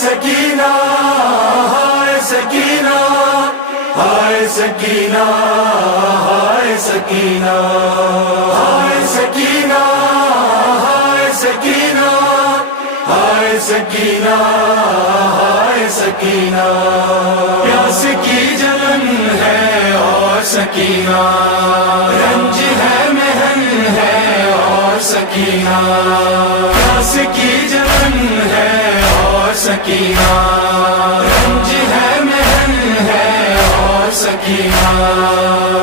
سکینہ ہائے سکینہ ہائے سکینہ ہائے سکینہ ہائے سکینہ ہائے سکینہ ہائے سکینہ ہائے سکینہ پیاس کی جلن ہے اور سکینہ رنج ہے محن ہے اور سکینہ پیاس کی جلن ہے اور سکینہ رنج ہے محن ہے اور سکینہ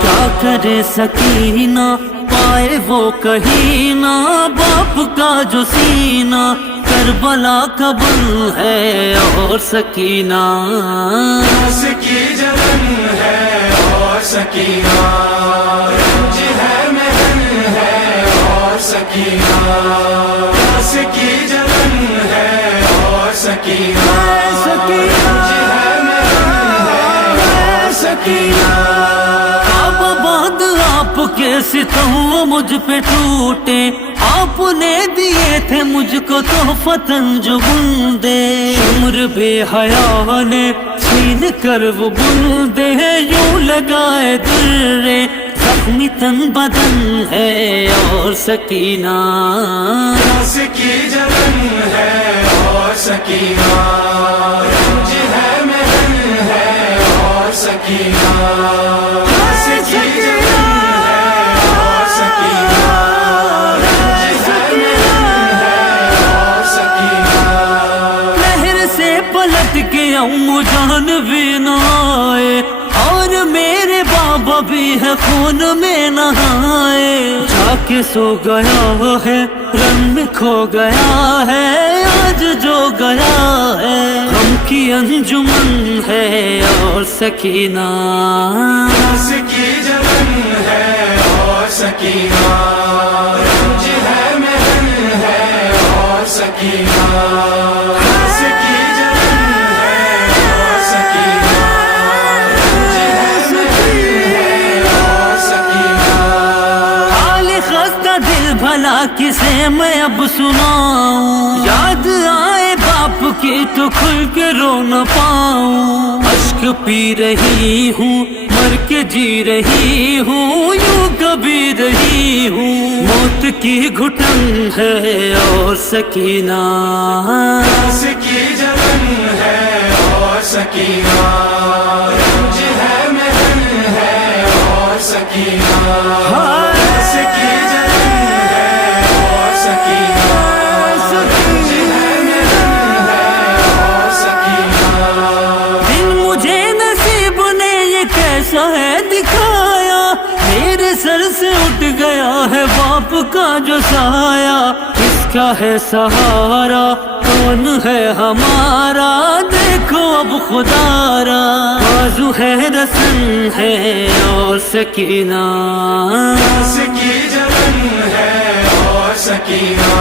کیا کرے سکینہ پائے وہ کہیں نہ باپ کا جو سینہ کربلا کا بن ہے اور سکینہ پیاس کی جلن ہے اور سکینہ رنج ہے محن ہے اور سکینہ پیاس کی جلن ہے اور سکینہ رنج ہے محن ہے اور سکینہ اب بعد آپ کے ستم مجھ پہ ٹوٹے آپ نے دیے تھے مجھ کو تحفتاً جو بندے عمر بے حیا نے چھین کر وہ بندے یوں لگائے درے زخمی تن بدن ہے اور سکینہ پیاس کی جلن ہے اور سکینہ رنج ہے محن ہے اور سکینہ پیاس کی جلن ہے اور سکینہ رنج ہے محن ہے اور سکینہ لہر سے پلٹ کے امو جان بھی نہ آئے اور میرے بابا بھی ہے خون میں نہائے جا کے سو گیا ہے رن میں کھو گیا ہے آج جو گیا ہے غم کی انجمن ہے اور سکینہ پیاس کی جلن ہے اور سکینہ رنج ہے محن ہے اور سکینہ پیاس کی جلن ہے اور سکینہ رنج ہے محن ہے اور سکینہ حال خستہ دل بھلا کسے میں اب سناؤں یاد آئے باپ کی تو کھل کے رو نہ پاؤں اشک پی رہی ہوں مر کے جی رہی ہوں یوں کبھی رہی ہوں موت کی گھٹن ہے اور سکینہ پیاس کی جلن ہے اور سکینہ رنج ہے محن ہے اور سکینہ پیاس کی جلن ہے اور سکینہ رنج ہے محن ہے اور سکینہ دن مجھے نصیب نے یہ کیسا ہے دکھایا میرے سر سے اٹھ گیا ہے باپ کا جو سایہ کس کا ہے سہارا کون ہے ہمارا دیکھو اب خدا را بازو ہے رسن ہے اور سکینہ پیاس کی جلن ہے اور سکینہ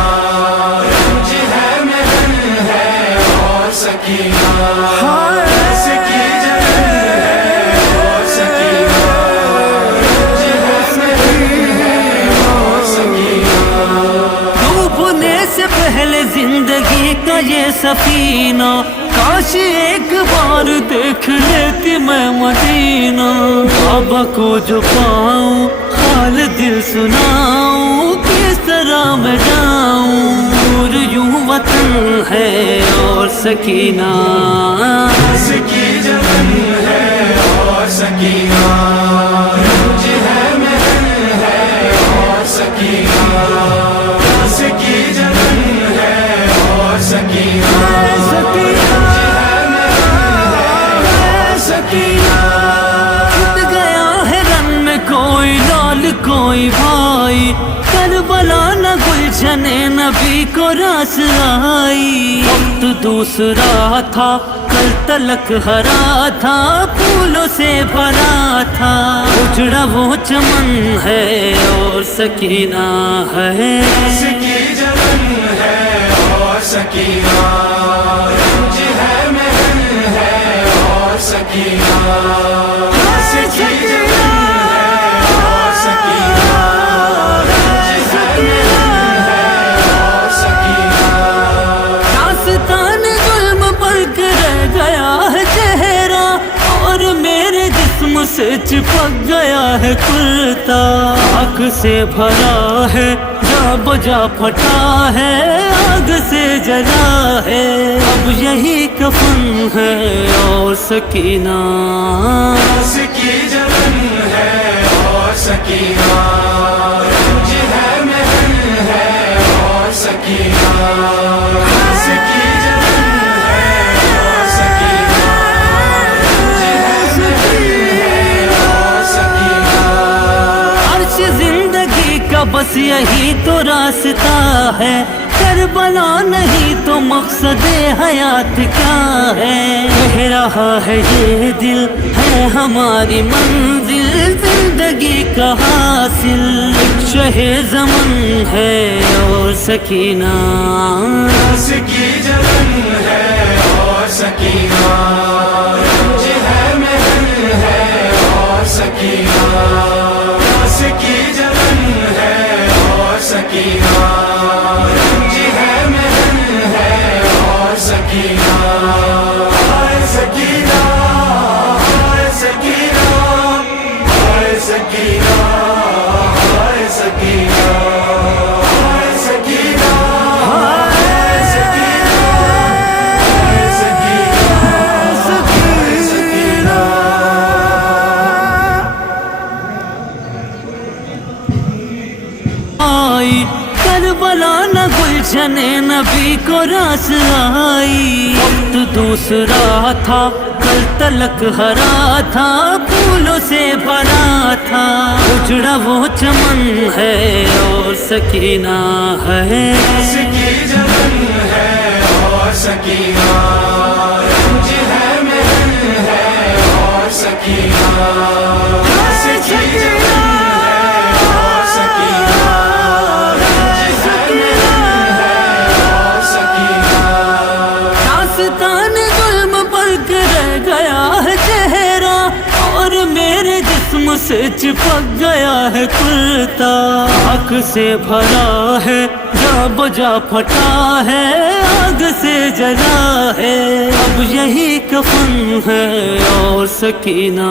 رنج ہے محن ہے اور سکینہ پیاس کی جلن ہے اور سکینہ رنج ہے محن ہے اور سکینہ ڈوبنے سے پہلے زندگی کا یہ سفینہ کاش ایک بار دیکھ لیتی میں مدینہ بابا کو جو پاؤں حال دل سناؤں کس طرح میں جاؤں دور یوں وطن ہے اور سکینہ پیاس کی جلن ہے اور سکینہ رنج ہے محن ہے اور سکینہ پیاس کی جلن ہے اور سکینہ رنج ہے محن ہے اور سکینہ چھٹ گیا ہے رن میں کوئی لال کوئی بھائی کربلا نہ گلشن نبی کو راس آئی وقت دوسرا تھا کل تلک ہرا تھا پھولوں سے بھرا تھا اجڑا وہ چمن ہے اور سکینہ ہے پیاس کی جلن ہے اور سکینہ رنج ہے محن ہے اور سکینہ پیاس کی جلن ہے اور سکینہ رنج ہے محن ہے اور سکینہ داستان ظلم پر گیا ہے چہرہ اور میرے جسم سے چپک گیا ہے کرتا، آگ سے بھرا ہے جا بجا پھٹا ہے، آگ سے جلا ہے، اب یہی کفن ہے اور سکینہ، اس کی جلن ہے اور سکینہ، رنج ہے محن ہے اور سکینہ، اس کی جلن ہے اور سکینہ، رنج ہے محن ہے اور سکینہ۔ عرش زندگی کا بس یہی تو راستہ ہے، کربلا نہیں تو مقصد حیات کیا ہے، کہہ رہا ہے یہ دل ہے ہماری منزل، زندگی کا حاصل ایک شہ زمن ہے اور سکینہ، اس کی جلن ہے اور سکینہ، رنج ہے محن ہے اور سکینہ، اس کی جلن ہے اور سکینہ، رنج ہے محن ہے اور سکینہ، ہائے سکینہ، ہائے سکینہ، ہائے سکینہ، ہائے سکینہ، ہائے سکینہ، ہائے سکینہ، ہائے سکینہ، آئی کربلا نہ گلشن نبی کو راس آئی، وقت دوسرا تھا کل تلک ہرا تھا، پھولوں سے بھرا تھا، اجڑا وہ چمن ہے اور سکینہ ہے، اس کی جلن ہے اور سکینہ، رنج ہے محن ہے اور سکینہ، اس کی جلن ہے اور سکینہ، رنج ہے محن ہے اور سکینہ۔ داستان ظلم پر رہ گیا ہے چہرہ اور میرے جسم سے چپک گیا ہے کرتا، آگ سے بھرا ہے جا بجا پھٹا ہے، آگ سے جلا ہے، اب یہی کفن ہے اور سکینہ۔